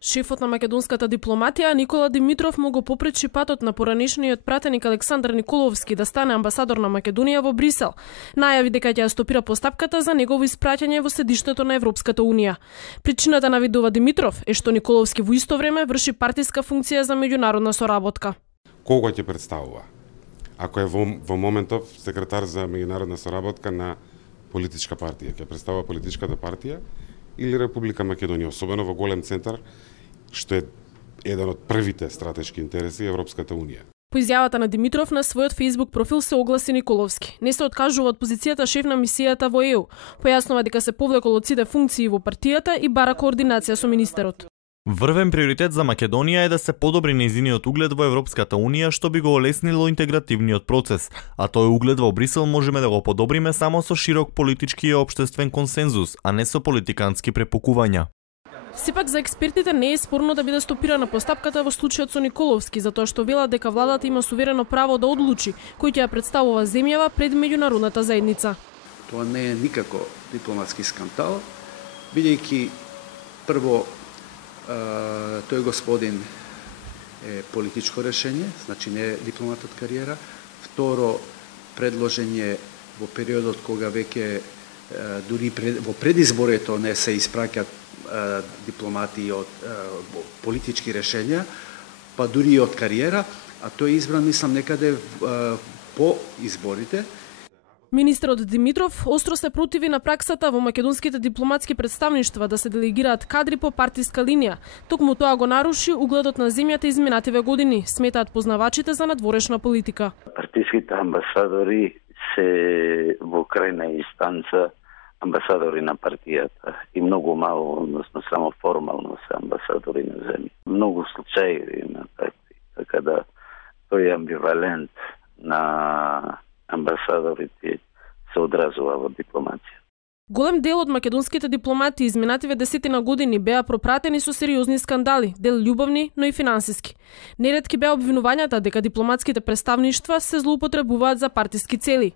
Шефот на македонската дипломатија Никола Димитров му го попречи патот на поранешниот пратеник Александар Николовски да стане амбасадор на Македонија во Брисел. Најави дека ќе ја стопира постапката за негово испраќање во седиштето на Европската унија. Причината, навидува Димитров, е што Николовски во исто време врши партиска функција за меѓународна соработка. Кого ќе представува? Ако е во моментов секретар за меѓународна соработка на политичка партија, ќе представува политичката партија или Република Македонија, особено во голем центар, што е еден од првите стратешки интереси Европската унија. По изјавата на Димитров на својот Facebook профил се огласи Николовски. Не се откажува од позицијата шеф на мисијата во ЕУ. Појаснува дека се повлекол од сите функции во партијата и бара координација со министерот. Врвен приоритет за Македонија е да се подобри нејзиниот углед во Европската унија, што би го олеснило интегративниот процес, а тој углед во Брисел можеме да го подобриме само со широк политички и општествен консензус, а не со политикански препукувања. Сепак за експертите не е спорно да биде стопирана постапката во случајот со Николовски, затоа што велат дека владата има суверено право да одлучи кој ќе ја представува земјава пред меѓународната заедница. Тоа не е никако дипломатски скандал, бидејќи прво тој господин е политичко решење, значи не е дипломат од кариера. Второ, предложење во периодот кога веќе дури во предизборето не се испраќаат дипломати од политички решења, па дури и од кариера, а тој е избран, мислам, некаде по изборите. Министерот Димитров остро се противи на праксата во македонските дипломатски представништва да се делегираат кадри по партиска линија. Токму тоа го наруши угледот на земјата изминативе години, сметаат познавачите за надворешна политика. Партиските амбасадори се во крајна инстанца амбасадори на партијата и многу мало, односно само формално се амбасадори на земја. Многу случаи на такви, така да тој амбивалент на амбасадорите се одразува во дипломација. Голем дел од македонските дипломати изминативе десетина години беа пропратени со сериозни скандали, дел љубовни, но и финансиски. Неретки беа обвинувањата дека дипломатските представништва се злоупотребуваат за партиски цели.